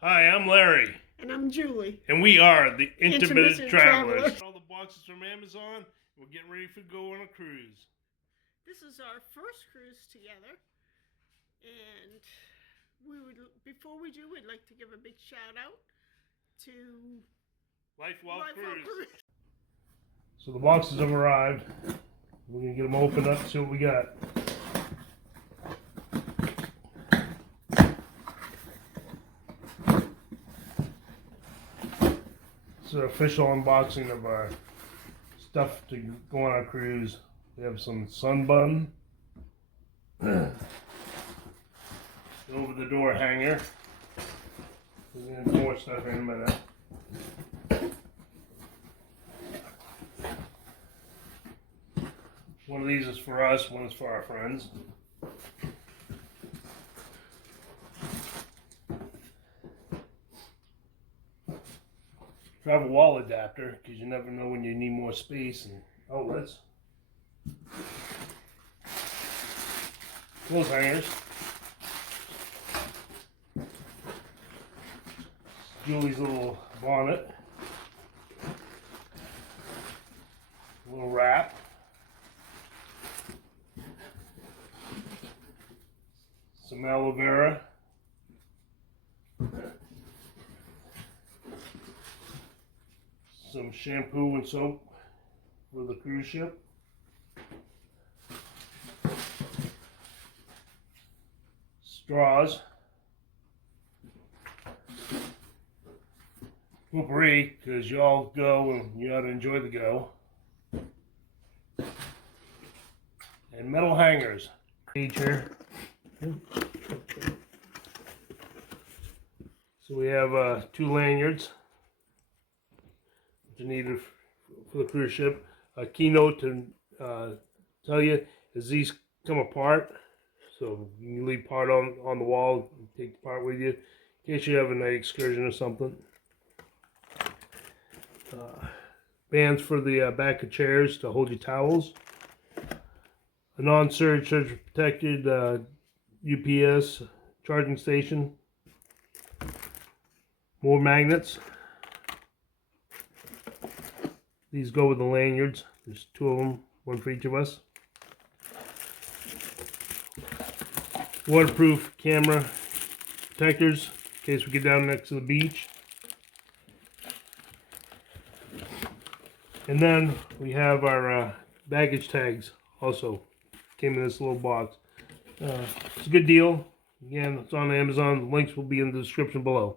Hi, I'm Larry. And I'm Julie. And we are the Intermittent Travelers. Travelers. All the boxes from Amazon. We're getting ready to go on a cruise. This is our first cruise together. And before we do, we'd like to give a big shout out to Life While Life While Cruise. So the boxes have arrived. We're going to get them opened up and see what we got. This is our official unboxing of our stuff to go on our cruise. We have some sunbun, over the door hanger. There's gonna be more stuff in a minute. One of these is for us, one is for our friends. Travel wall adapter, because you never know when you need more space and outlets. Clothes hangers. Julie's little bonnet. A little wrap. Some aloe vera. Some shampoo and soap for the cruise ship. Straws. Potpourri, because you all go and you ought to enjoy the go. And metal hangers. Page here. So we have 2 lanyards. You needed for the cruise ship. A keynote to tell you is these come apart, so you can leave part on the wall, take the part with you in case you have a night excursion or something. Bands for the back of chairs to hold your towels. A non-surge protected UPS charging station. More magnets. These go with the lanyards. There's 2 of them, one for each of us. Waterproof camera protectors in case we get down next to the beach. And then we have our baggage tags also. Came in this little box. It's a good deal. Again, it's on Amazon. The links will be in the description below.